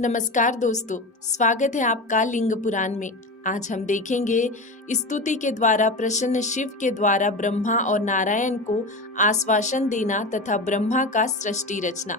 नमस्कार दोस्तों, स्वागत है आपका लिंग पुराण में। आज हम देखेंगे स्तुति के द्वारा प्रसन्न शिव के द्वारा ब्रह्मा और नारायण को आश्वासन देना तथा ब्रह्मा का सृष्टि रचना।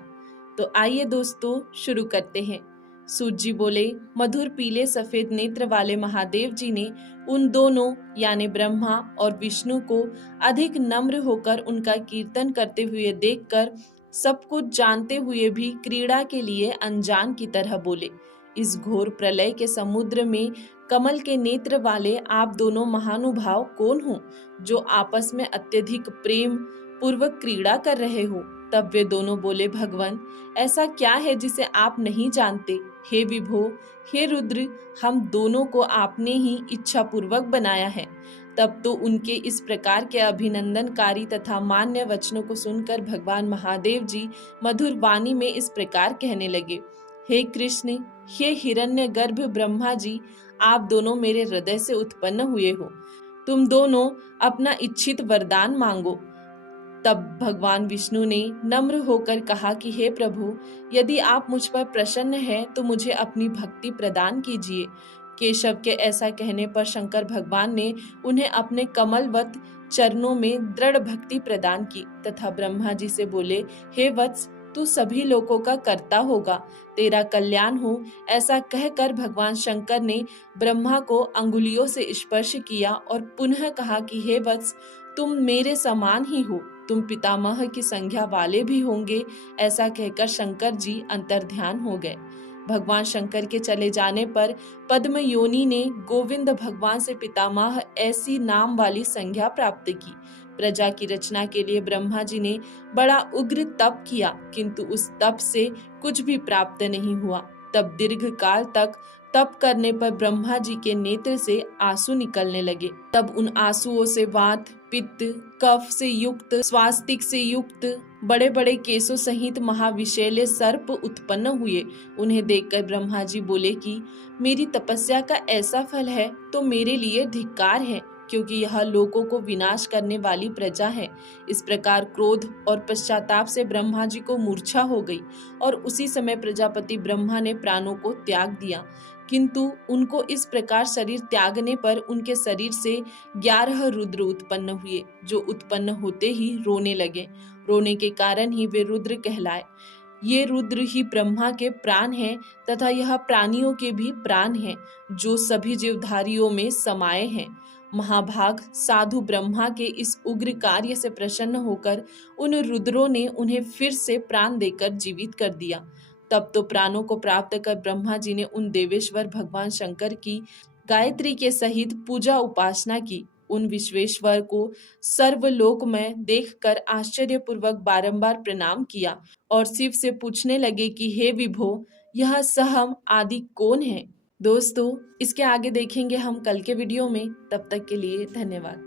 तो आइए दोस्तों शुरू करते हैं। सूत जी बोले, मधुर पीले सफेद नेत्र वाले महादेव जी ने उन दोनों यानी ब्रह्मा और विष्णु को अधिक नम्र होकर उनका कीर्तन करते हुए देखकर सब कुछ जानते हुए भी क्रीड़ा के लिए अनजान की तरह बोले, इस घोर प्रलय के समुद्र में कमल के नेत्र वाले आप दोनों महानुभाव कौन हो जो आपस में अत्यधिक प्रेम पूर्वक क्रीड़ा कर रहे हो। तब वे दोनों बोले, भगवान ऐसा क्या है जिसे आप नहीं जानते। हे विभो, हे रुद्र, हम दोनों को आपने ही इच्छा पूर्वक बनाया है। तब तो उनके इस प्रकार के अभिनंदनकारी तथा मान्य वचनों को सुनकर भगवान महादेव जी मधुर वाणी में इस प्रकार कहने लगे, हे कृष्ण, हे हिरण्यगर्भ ब्रह्मा जी, आप दोनों मेरे हृदय से उत्पन्न हुए हो। तुम दोनों अपना इच्छित वरदान मांगो। तब भगवान विष्णु ने नम्र होकर कहा कि हे प्रभु, यदि आप मुझ पर प्रसन्न हैं तो मुझे अपनी भक्ति प्रदान कीजिए। केशव के ऐसा कहने पर शंकर भगवान ने उन्हें अपने कमलवत चरणों में दृढ़ भक्ति प्रदान की तथा ब्रह्मा जी से बोले, हे वत्स, तू सभी लोगों का कर्ता होगा, तेरा कल्याण हो। ऐसा कहकर भगवान शंकर ने ब्रह्मा को अंगुलियों से स्पर्श किया और पुनः कहा कि हे वत्स, तुम मेरे समान ही हो, तुम पितामह की संज्ञा वाले भी होंगे। ऐसा कहकर शंकर जी अंतर्ध्यान हो गए। भगवान शंकर के चले जाने पर पद्म योनि ने गोविंद भगवान से पितामह ऐसी नाम वाली संज्ञा प्राप्त की। प्रजा की रचना के लिए ब्रह्मा जी ने बड़ा उग्र तप किया, किंतु उस तप से कुछ भी प्राप्त नहीं हुआ। तब दीर्घ काल तक तप करने पर ब्रह्मा जी के नेत्र से आंसू निकलने लगे। तब उन आंसुओं से वात, पित्त, कफ से युक्त, स्वास्तिक से युक्त बड़े बड़े केसों सहित महाविषैले सर्प उत्पन्न हुए। उन्हें देखकर ब्रह्मा जी बोले कि मेरी तपस्या का ऐसा फल है तो मेरे लिए धिक्कार है, क्योंकि यह लोगों को विनाश करने वाली प्रजा है। इस प्रकार क्रोध और पश्चाताप से ब्रह्मा जी को मूर्छा हो गई और उसी समय प्रजापति ब्रह्मा ने प्राणों को त्याग दिया। किंतु उनको इस प्रकार शरीर त्यागने पर उनके शरीर से 11 रुद्र उत्पन्न हुए, जो उत्पन्न होते ही रोने लगे। रोने के कारण ही वे रुद्र कहलाए। ये रुद्र ही ब्रह्मा के प्राण हैं तथा यह प्राणियों के भी प्राण हैं, जो सभी जीवधारियों में समाये हैं। महाभाग साधु ब्रह्मा के इस उग्र कार्य से प्रसन्न होकर उन रुद्रों ने उन्हें फिर से प्राण देकर जीवित कर दिया। तब तो प्राणों को प्राप्त कर ब्रह्मा जी ने उन देवेश्वर भगवान शंकर की गायत्री के सहित पूजा उपासना की। उन विश्वेश्वर को सर्वलोक में देखकर आश्चर्यपूर्वक बारंबार प्रणाम किया और शिव से पूछने लगे कि हे विभो, यह सहम आदि कौन है। दोस्तों, इसके आगे देखेंगे हम कल के वीडियो में। तब तक के लिए धन्यवाद।